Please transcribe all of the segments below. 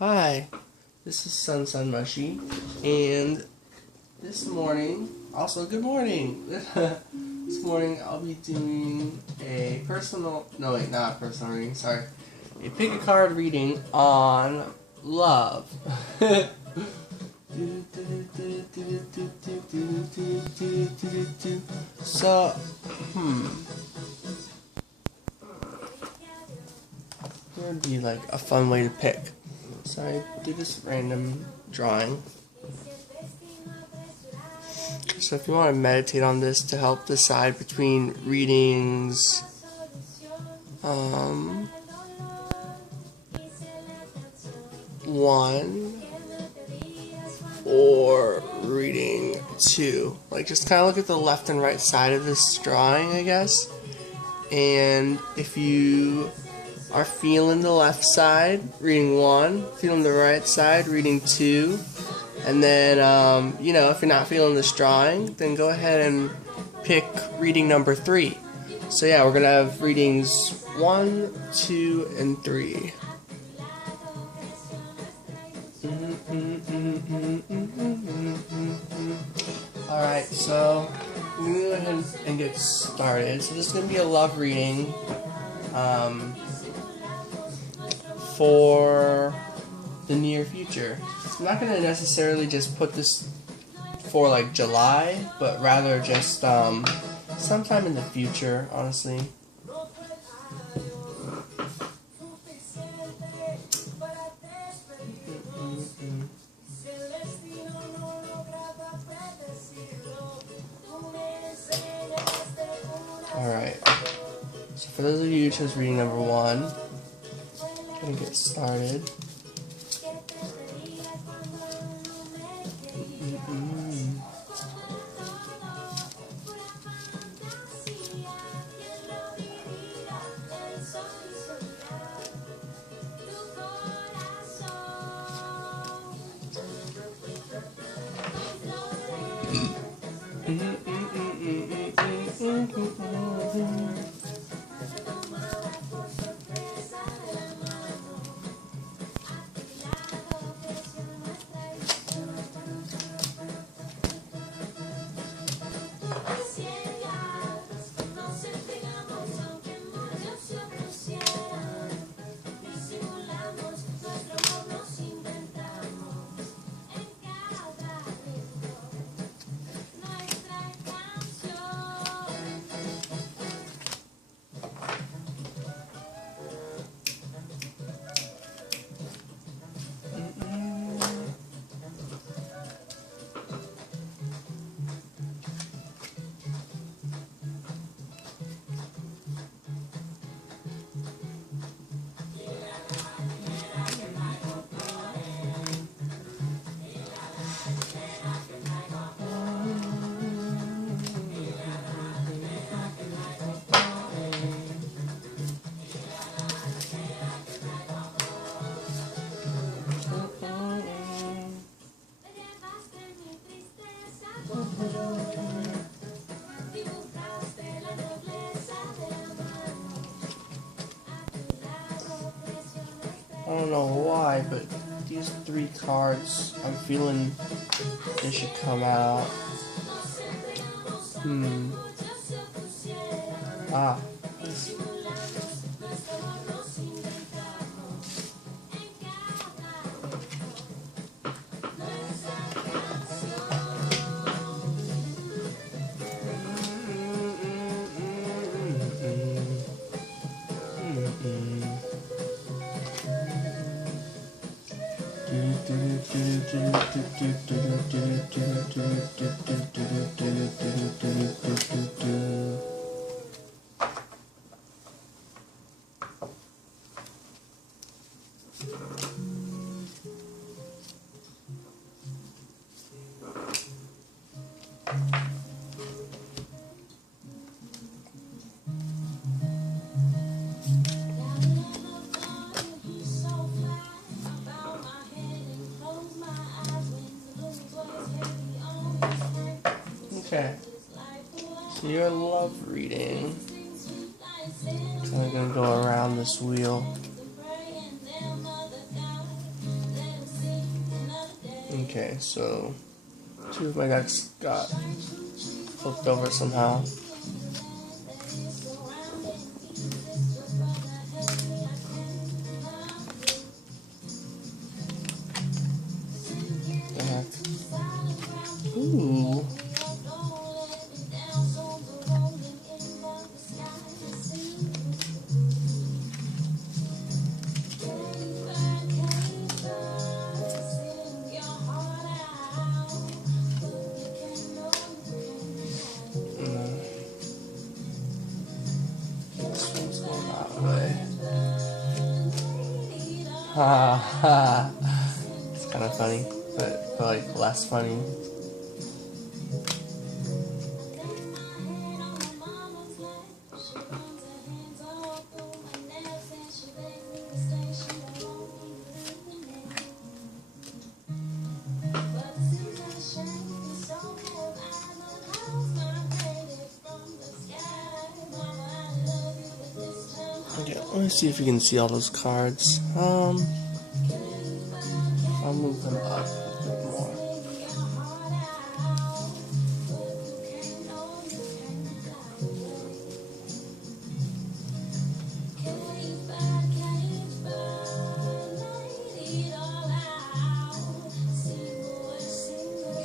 Hi, this is Sun Mushy, and this morning, also good morning. This morning I'll be doing a not a personal reading, sorry, a pick a card reading on love. So, it would be like a fun way to pick. So I did this random drawing. So if you want to meditate on this to help decide between readings, 1 or reading 2, like just kind of look at the left and right side of this drawing, I guess. And if you are feeling the left side, reading 1, feeling the right side, reading 2, and then, if you're not feeling this drawing, then go ahead and pick reading number 3. So yeah, we're going to have readings 1, 2, and 3. Alright, so I'm going to go ahead and get started. So this is going to be a love reading for the near future. I'm not going to necessarily just put this for like July, but rather just sometime in the future, honestly. Alright, so for those of you who chose reading number 1, I'm going to get started. I don't know why, but these 3 cards, I'm feeling they should come out. Okay, so your love reading, kind of going to go around this wheel. Okay, so 2 of my decks got flipped over somehow. The heck? Ooh. This one's going that way. Ha ha. It's kind of funny, but like less funny. Okay, let me see if you can see all those cards. I'll move them up a bit more.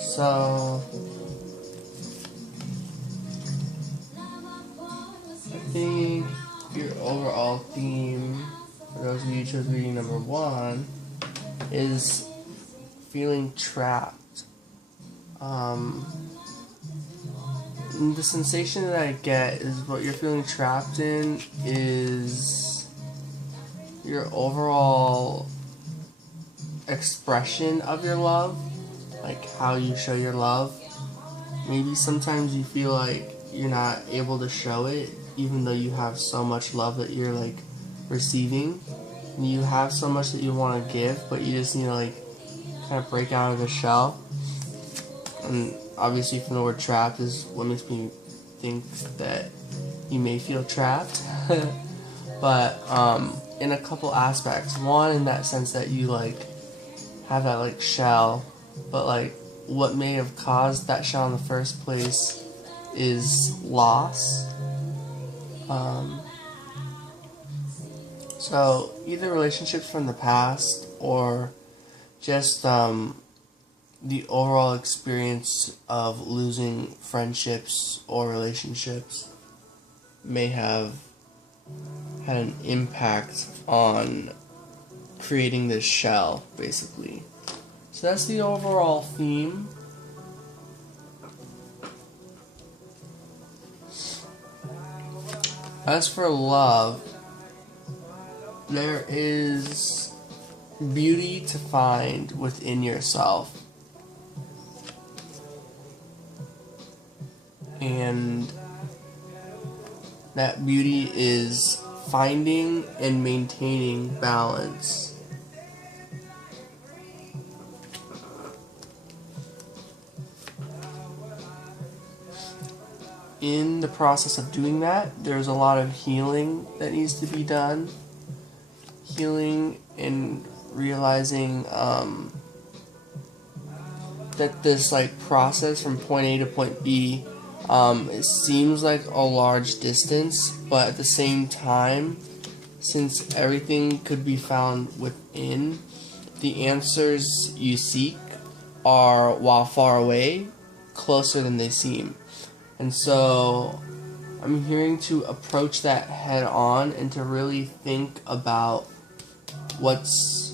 So I think your overall theme, for those of you who chose reading number 1, is feeling trapped. The sensation that I get is what you're feeling trapped in is your overall expression of your love, like how you show your love. Maybe sometimes you feel like you're not able to show it, even though you have so much love that you're like receiving. You have so much that you want to give, but you just need to like kind of break out of the shell. And obviously from the word trapped is what makes me think that you may feel trapped. But in a couple aspects. One, in that sense that you like have that like shell, but like what may have caused that shell in the first place is loss. So either relationships from the past or just the overall experience of losing friendships or relationships may have had an impact on creating this shell, basically. So that's the overall theme. As for love, there is beauty to find within yourself. And that beauty is finding and maintaining balance. In the process of doing that, there's a lot of healing that needs to be done. Healing and realizing that this like process from point A to point B, it seems like a large distance, but at the same time, since everything could be found within, the answers you seek are, while far away, closer than they seem. And so I'm hearing to approach that head on and to really think about what's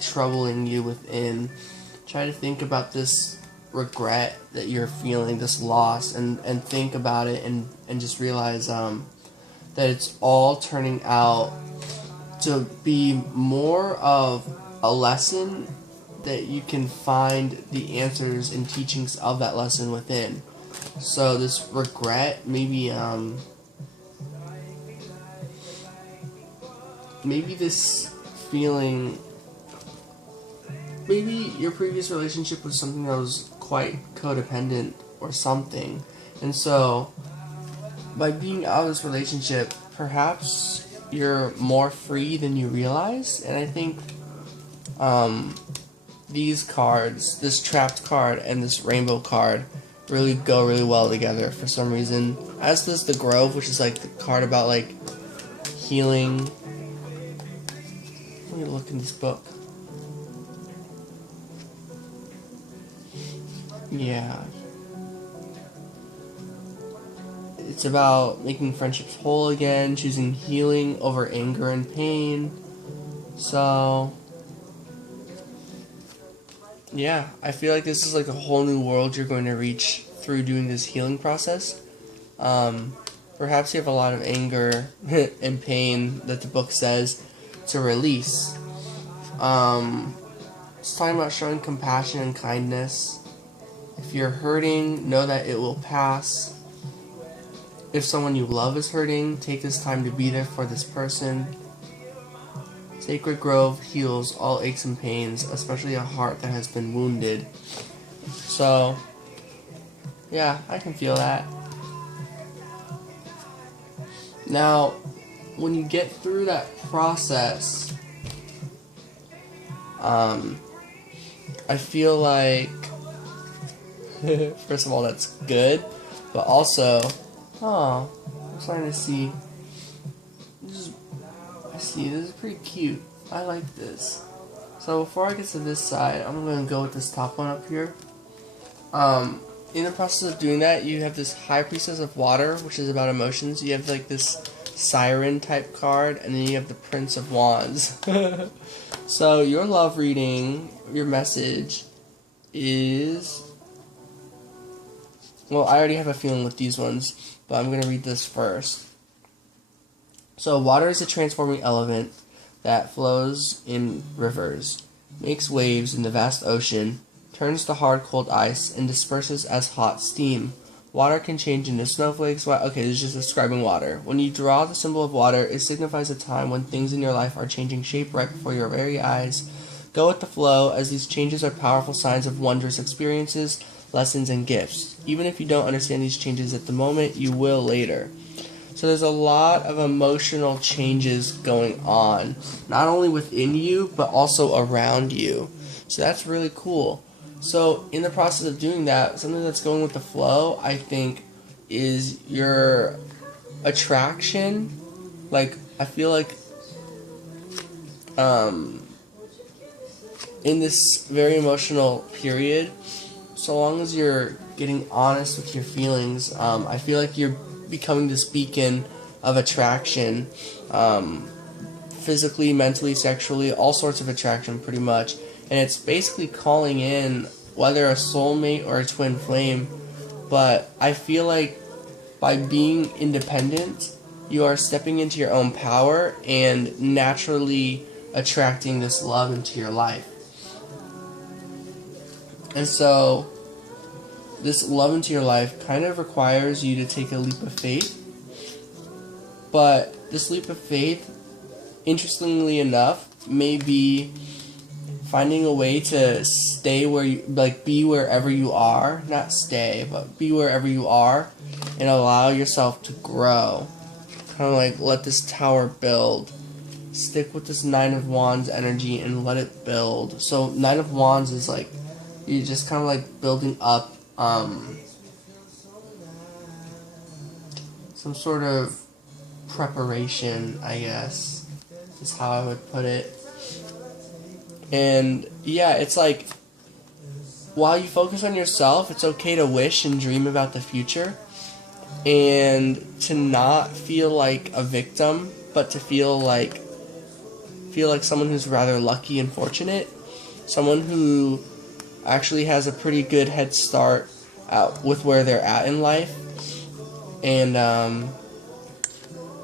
troubling you within. Try to think about this regret that you're feeling, this loss, and think about it and just realize that it's all turning out to be more of a lesson that you can find the answers and teachings of that lesson within. So this regret, maybe this feeling, maybe your previous relationship was something that was quite codependent or something, and so by being out of this relationship, perhaps you're more free than you realize. And I think these cards, this trapped card and this rainbow card, really go really well together for some reason. As does the Grove, which is like the card about like healing. Let me look in this book. Yeah. It's about making friendships whole again, choosing healing over anger and pain. So, yeah, I feel like this is like a whole new world you're going to reach through doing this healing process. Perhaps you have a lot of anger and pain that the book says to release. It's talking about showing compassion and kindness. If you're hurting, know that it will pass. If someone you love is hurting, take this time to be there for this person. Sacred Grove heals all aches and pains, especially a heart that has been wounded. So, yeah, I can feel that. Now, when you get through that process, I feel like, first of all, that's good, but also, I'm starting to see, this is pretty cute. I like this. So before I get to this side, I'm going to go with this top one up here. In the process of doing that, you have this High Priestess of Water, which is about emotions. You have like this Siren type card, and then you have the Prince of Wands. So your love reading, your message is, well, I already have a feeling with these ones, but I'm going to read this first. So water is a transforming element that flows in rivers, makes waves in the vast ocean, turns to hard cold ice, and disperses as hot steam. Water can change into snowflakes. Okay, this is just describing water. When you draw the symbol of water, it signifies a time when things in your life are changing shape right before your very eyes. Go with the flow, as these changes are powerful signs of wondrous experiences, lessons, and gifts. Even if you don't understand these changes at the moment, you will later. So there's a lot of emotional changes going on, not only within you, but also around you. So that's really cool. So in the process of doing that, something that's going with the flow, I think, is your attraction. Like, I feel like in this very emotional period, so long as you're getting honest with your feelings, I feel like you're becoming this beacon of attraction, physically, mentally, sexually, all sorts of attraction pretty much. And it's basically calling in whether a soulmate or a twin flame. But I feel like by being independent, you are stepping into your own power and naturally attracting this love into your life. And so this love into your life kind of requires you to take a leap of faith. But this leap of faith, interestingly enough, may be finding a way to stay where you, like, be wherever you are, not stay, but be wherever you are, and allow yourself to grow. Kind of like let this tower build. Stick with this Nine of Wands energy and let it build. So Nine of Wands is like, you just kind of like building up some sort of preparation, I guess, is how I would put it. And yeah, it's like, while you focus on yourself, it's okay to wish and dream about the future, and to not feel like a victim, but to feel like someone who's rather lucky and fortunate, someone who actually has a pretty good head start with where they're at in life. And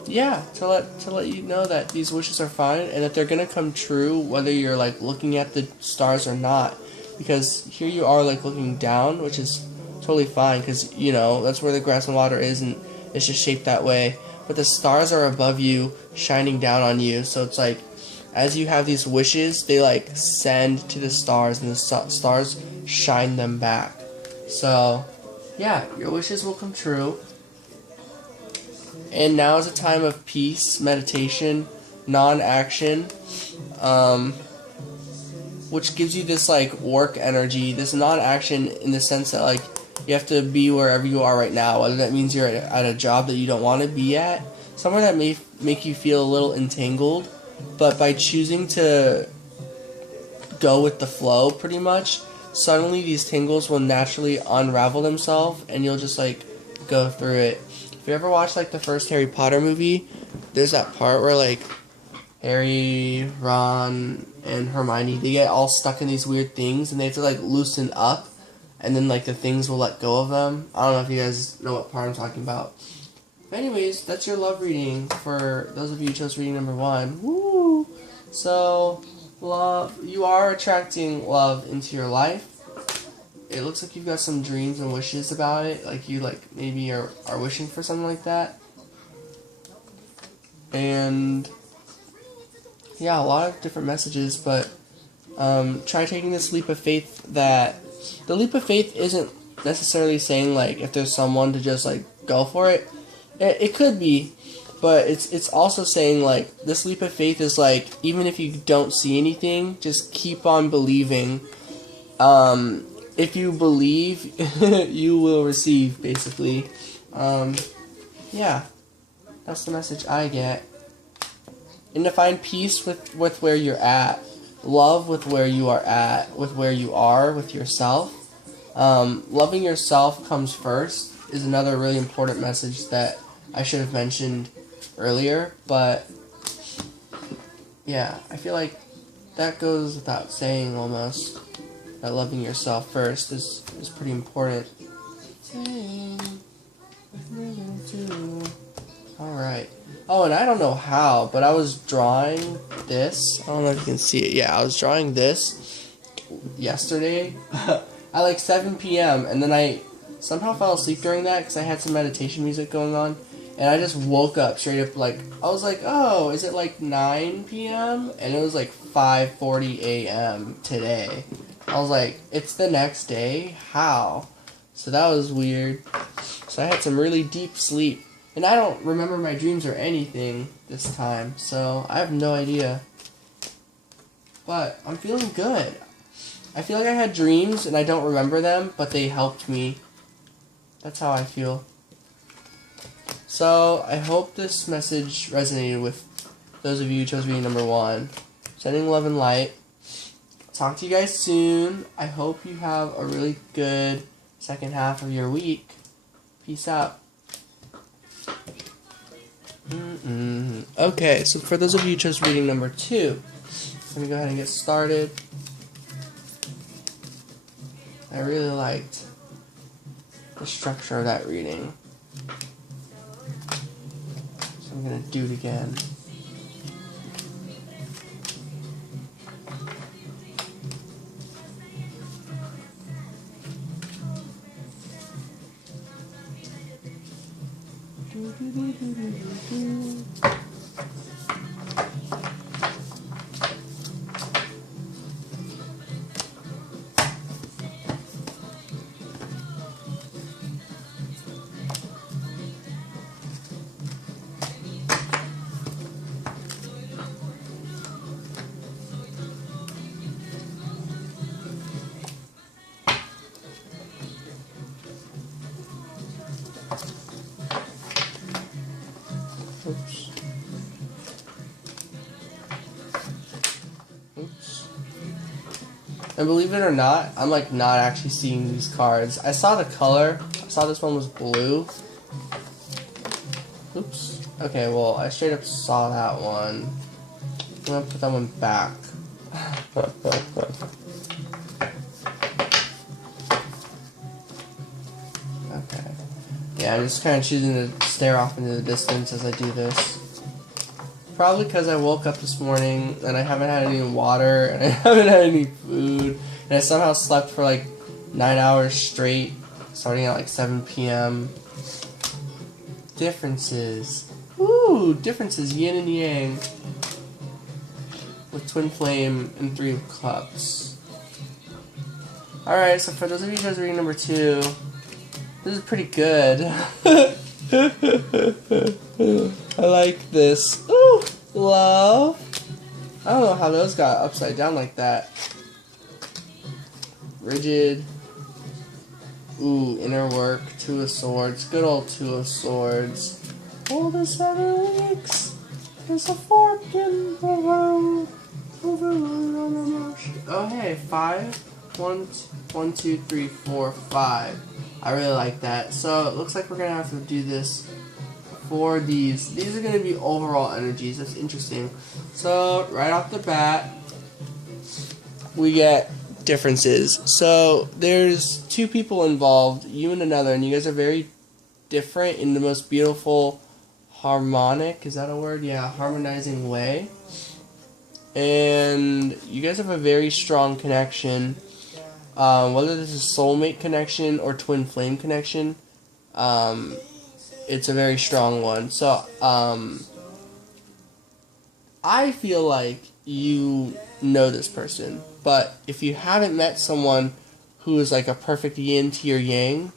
yeah, to let you know that these wishes are fine and that they're gonna come true whether you're like looking at the stars or not. Because here you are like looking down, which is totally fine, because you know that's where the grass and water is, and it's just shaped that way. But the stars are above you, shining down on you. So it's like, as you have these wishes, they like send to the stars, and the stars shine them back. So yeah, your wishes will come true. And now is a time of peace, meditation, non-action. which gives you this like work energy, this non-action in the sense that like you have to be wherever you are right now, whether that means you're at a job that you don't want to be at, somewhere that may make you feel a little entangled, but by choosing to go with the flow pretty much, suddenly these tangles will naturally unravel themselves and you'll just like go through it. If you ever watched like the first Harry Potter movie, there's that part where like Harry, Ron, and Hermione, they get all stuck in these weird things and they have to like loosen up and then like the things will let go of them. I don't know if you guys know what part I'm talking about. But anyways, that's your love reading for those of you who chose reading number 1. Woo! So, love, you are attracting love into your life. It looks like you've got some dreams and wishes about it, like you like maybe are wishing for something like that. And yeah, a lot of different messages, but try taking this leap of faith. That the leap of faith isn't necessarily saying like if there's someone to just like go for it. It could be, but it's also saying like this leap of faith is like even if you don't see anything, just keep on believing. If you believe, you will receive, basically. Yeah, that's the message I get. And to find peace with where you're at, love with where you are at, with where you are, with yourself. Loving yourself comes first is another really important message that I should have mentioned earlier, but yeah, I feel like that goes without saying almost. That loving yourself first is pretty important. Alright. Oh, and I don't know how, but I was drawing this. I don't know if you can see it. Yeah, I was drawing this yesterday at like 7 p.m. And then I somehow fell asleep during that because I had some meditation music going on. And I just woke up straight up like, I was like, oh, is it like 9 p.m.? And it was like 5:40 a.m. today. I was like, it's the next day? How? So that was weird. So I had some really deep sleep. And I don't remember my dreams or anything this time. So I have no idea. But I'm feeling good. I feel like I had dreams and I don't remember them, but they helped me. That's how I feel. So I hope this message resonated with those of you who chose reading number 1. Sending love and light. Talk to you guys soon. I hope you have a really good second half of your week. Peace out. Okay, so for those of you who chose reading number 2, let me go ahead and get started. I really liked the structure of that reading. So I'm going to do it again. Oops. Oops. And believe it or not, I'm like not actually seeing these cards. I saw the color. I saw this one was blue. Oops. Okay, well, I straight up saw that one. I'm gonna put that one back. Okay. Yeah, I'm just kind of choosing to stare off into the distance as I do this. Probably because I woke up this morning and I haven't had any water and I haven't had any food. And I somehow slept for like 9 hours straight, starting at like 7 p.m. Differences. Woo! Differences, yin and yang. With Twin Flame and 3 of Cups. Alright, so for those of you guys reading number 2, this is pretty good. I like this. Ooh, love. I don't know how those got upside down like that. rigid. Ooh, inner work, Two of Swords, good old Two of Swords. Oh, the 7 weeks. There's a fork in the road. Oh, hey, 5. 1, 2, 3, 4, 5. I really like that. So it looks like we're gonna have to do this for these. These are gonna be overall energies. That's interesting. So right off the bat, we get differences. So there's 2 people involved, you and another, and you guys are very different in the most beautiful harmonic, is that a word? Yeah, harmonizing way. And you guys have a very strong connection. Whether this is soulmate connection or twin flame connection, it's a very strong one. So I feel like you know this person, but if you haven't met someone who is like a perfect yin to your yang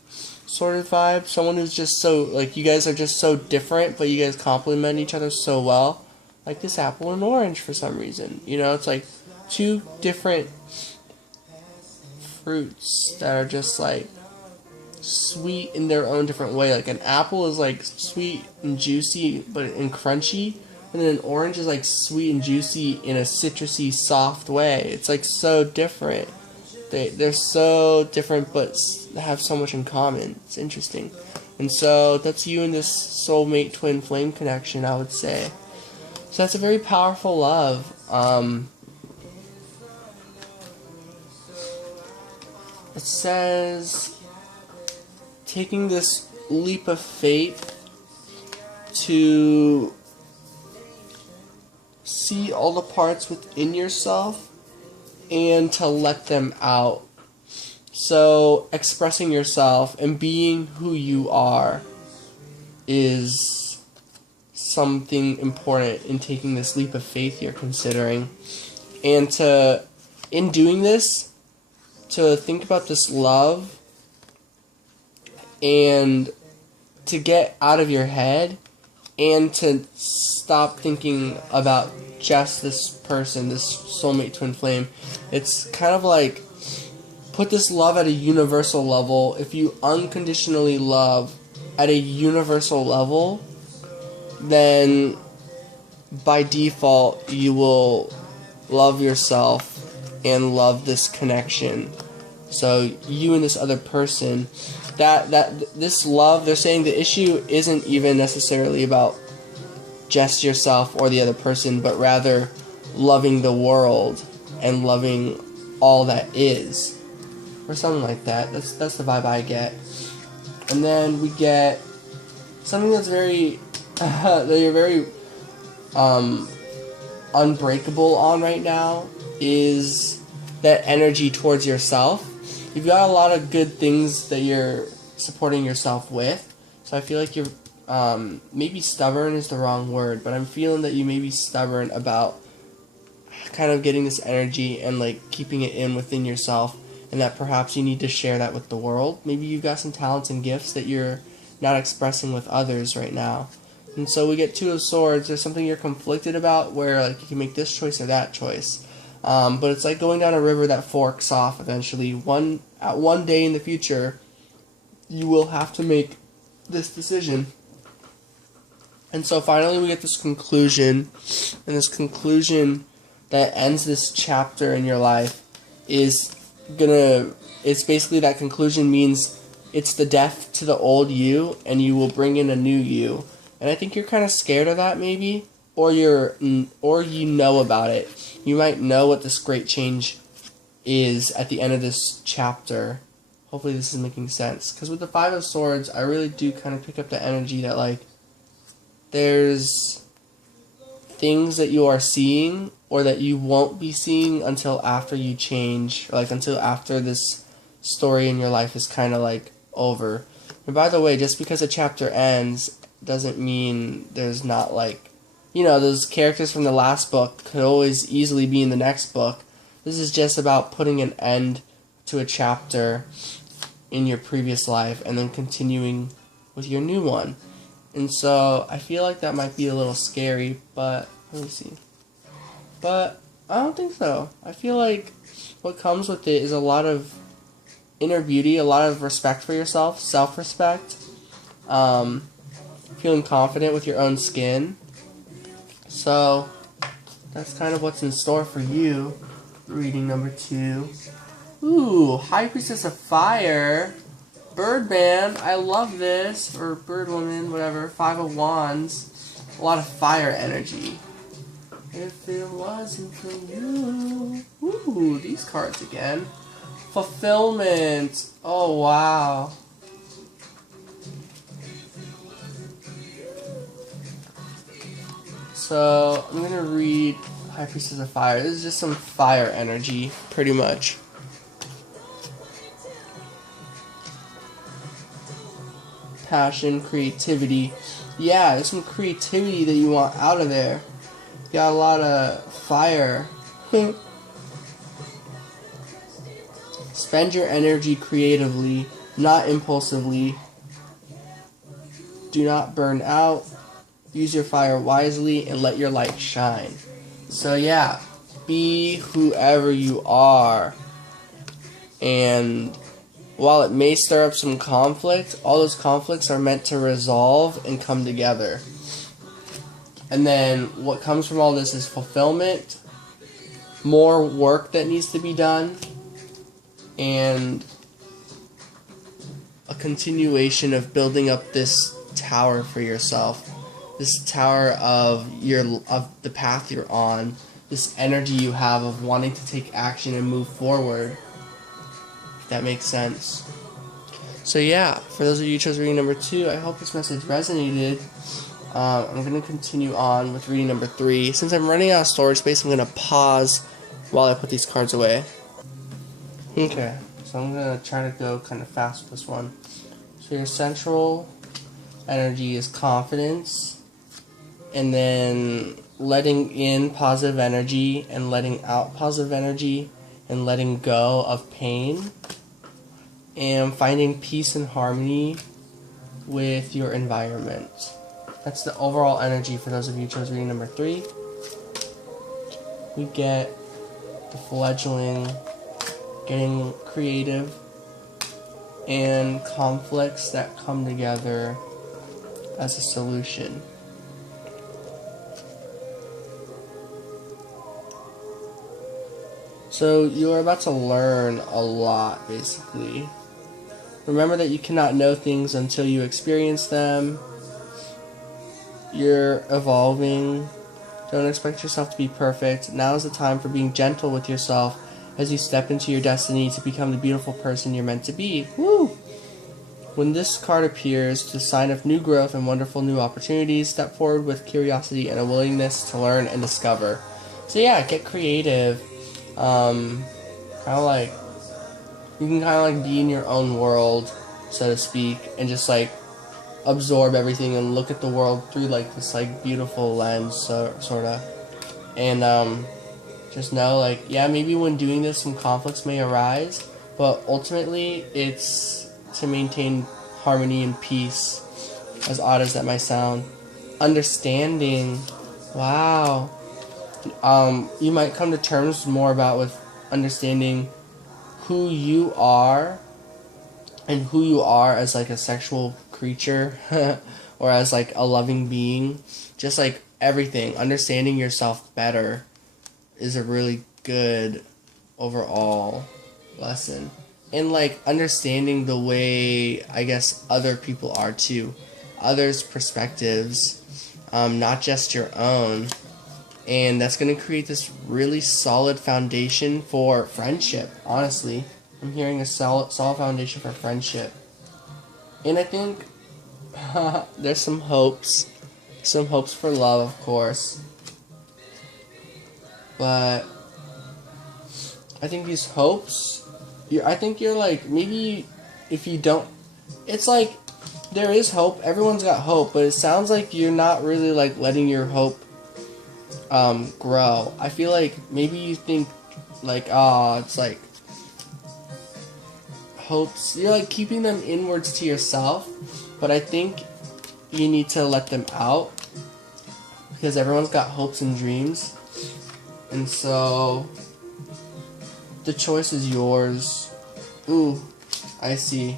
sort of vibe, someone who's just so, like, you guys are just so different, but you guys complement each other so well, like this apple and orange for some reason, you know, it's like 2 different fruits that are just like sweet in their own different way. Like an apple is like sweet and juicy and crunchy, and then an orange is like sweet and juicy in a citrusy soft way. It's like so different. They're so different but have so much in common. It's interesting. And so that's you and this soulmate twin flame connection, I would say. So that's a very powerful love. It says taking this leap of faith to see all the parts within yourself and to let them out. So expressing yourself and being who you are is something important in taking this leap of faith you're considering. And in doing this, to think about this love and to get out of your head and to stop thinking about just this person, this soulmate twin flame. It's kind of like put this love at a universal level. If you unconditionally love at a universal level, then by default you will love yourself and love this connection. So you and this other person, that this love, they're saying the issue isn't even necessarily about just yourself or the other person, but rather loving the world and loving all that is, or something like that. That's the vibe I get. And then we get something that's very that you're very unbreakable on right now is that energy towards yourself. You've got a lot of good things that you're supporting yourself with, so I feel like you're maybe stubborn is the wrong word, but I'm feeling that you may be stubborn about kind of getting this energy and like keeping it in within yourself, and that perhaps you need to share that with the world. Maybe you've got some talents and gifts that you're not expressing with others right now. And so we get Two of Swords. There's something you're conflicted about where like you can make this choice or that choice. But it's like going down a river that forks off eventually. One day in the future, you will have to make this decision. And so finally we get this conclusion, and this conclusion that ends this chapter in your life it's basically that conclusion means it's the death to the old you, and you will bring in a new you. And I think you're kind of scared of that maybe, or you know about it. You might know what this great change is at the end of this chapter. Hopefully this is making sense. Because with the Five of Swords, I really do kind of pick up the energy that like there's things that you are seeing or that you won't be seeing until after you change, or like until after this story in your life is kind of like over. And by the way, just because a chapter ends doesn't mean there's not like, you know, those characters from the last book could always easily be in the next book. This is just about putting an end to a chapter in your previous life and then continuing with your new one. And so I feel like that might be a little scary, but let me see. But I don't think so. I feel like what comes with it is a lot of inner beauty, a lot of respect for yourself, self-respect, feeling confident with your own skin. So that's kind of what's in store for you. Reading number 2. Ooh, High Priestess of Fire. Birdman, I love this. Or Birdwoman, whatever. 5 of Wands. A lot of fire energy. If it wasn't for you. Ooh, these cards again. Fulfillment. Oh, wow. So, I'm going to read High Priestess of Fire. This is just some fire energy, pretty much. Passion, creativity. Yeah, there's some creativity that you want out of there. You got a lot of fire. Spend your energy creatively, not impulsively. Do not burn out. Use your fire wisely and let your light shine. So yeah, be whoever you are. And while it may stir up some conflict, all those conflicts are meant to resolve and come together. And then what comes from all this is fulfillment, more work that needs to be done, and a continuation of building up this tower for yourself. This tower of the path you're on, this energy you have of wanting to take action and move forward. If that makes sense. So yeah, for those of you who chose reading number 2, I hope this message resonated. I'm going to continue on with reading number 3. Since I'm running out of storage space, I'm going to pause while I put these cards away. Okay, so I'm going to try to go kind of fast with this one. So your central energy is confidence. And then letting in positive energy and letting out positive energy and letting go of pain and finding peace and harmony with your environment. That's the overall energy for those of you who chose reading number 3. We get the fledgling, getting creative, and conflicts that come together as a solution. So you are about to learn a lot, basically. Remember that you cannot know things until you experience them. You're evolving. Don't expect yourself to be perfect. Now is the time for being gentle with yourself as you step into your destiny to become the beautiful person you're meant to be. Woo! When this card appears, it's a sign of new growth and wonderful new opportunities. Step forward with curiosity and a willingness to learn and discover. So yeah, get creative. Kind of like, you can kind of like be in your own world, so to speak, and just like absorb everything and look at the world through like this like beautiful lens, sort of. And just know, like, yeah, maybe when doing this some conflicts may arise, but ultimately it's to maintain harmony and peace, as odd as that might sound. Understanding, wow. You might come to terms more with understanding who you are and who you are as like a sexual creature or as like a loving being. Just like everything, understanding yourself better is a really good overall lesson. And like understanding the way, I guess, other people are too. Others' perspectives, not just your own. And that's going to create this really solid foundation for friendship, honestly. I'm hearing a solid foundation for friendship. And I think there's some hopes. Some hopes for love, of course. But I think these hopes, I think you're like, maybe if you don't, it's like, there is hope. Everyone's got hope. But it sounds like you're not really like letting your hope grow. I feel like maybe you think like, it's like hopes, you're like keeping them inwards to yourself, but I think you need to let them out because everyone's got hopes and dreams, and so the choice is yours. Ooh, I see.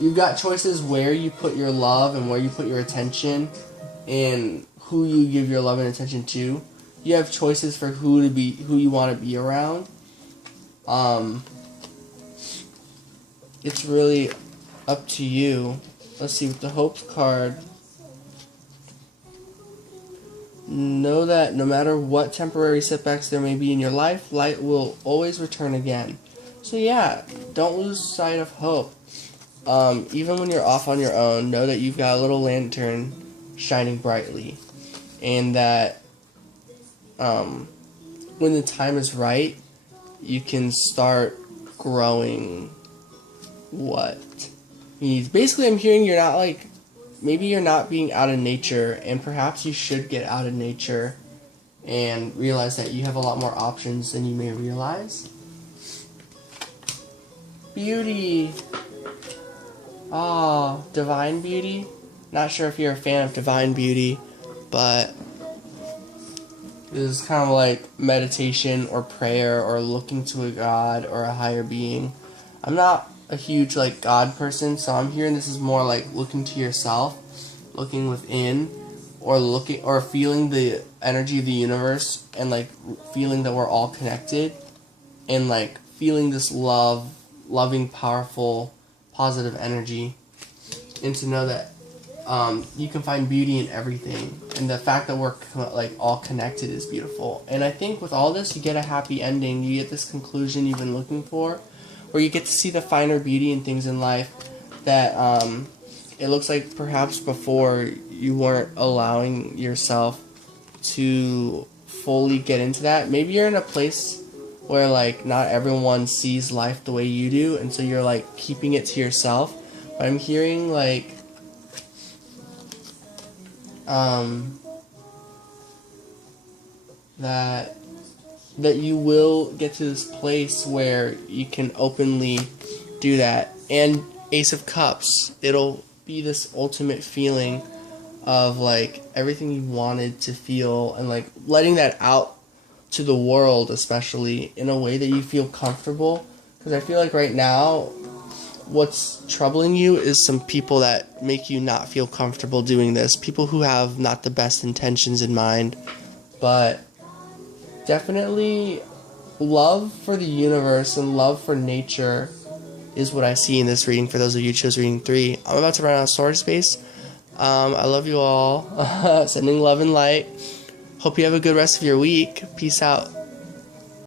You've got choices where you put your love and where you put your attention and who you give your love and attention to. You have choices for who you want to be around. It's really up to you. Let's see, with the Hope card, know that no matter what temporary setbacks there may be in your life, light will always return again. So yeah, don't lose sight of hope. Even when you're off on your own, know that you've got a little lantern shining brightly. And that when the time is right, you can start growing what you need. Basically, I'm hearing you're not maybe you're not being out of nature, and perhaps you should get out of nature and realize that you have a lot more options than you may realize. Beauty. Oh, divine beauty. Not sure if you're a fan of divine beauty, but this is kind of like meditation or prayer or looking to a God or a higher being. I'm not a huge God person, so I'm hearing this is more like looking to yourself, looking within, or feeling the energy of the universe, and feeling that we're all connected, and feeling this loving, powerful, positive energy, and to know that you can find beauty in everything, and the fact that we're all connected is beautiful. And I think with all this, you get a happy ending. You get this conclusion you've been looking for, where you get to see the finer beauty in things in life that it looks like perhaps before you weren't allowing yourself to fully get into that. Maybe you're in a place where not everyone sees life the way you do, and so you're keeping it to yourself. But I'm hearing that you will get to this place where you can openly do that. And Ace of Cups, it'll be this ultimate feeling of everything you wanted to feel, and letting that out to the world, especially in a way that you feel comfortable. Because I feel right now what's troubling you is some people that make you not feel comfortable doing this. People who have not the best intentions in mind. But definitely love for the universe and love for nature is what I see in this reading for those of you who chose reading 3. I'm about to run out of storage space. I love you all. Sending love and light. Hope you have a good rest of your week. Peace out.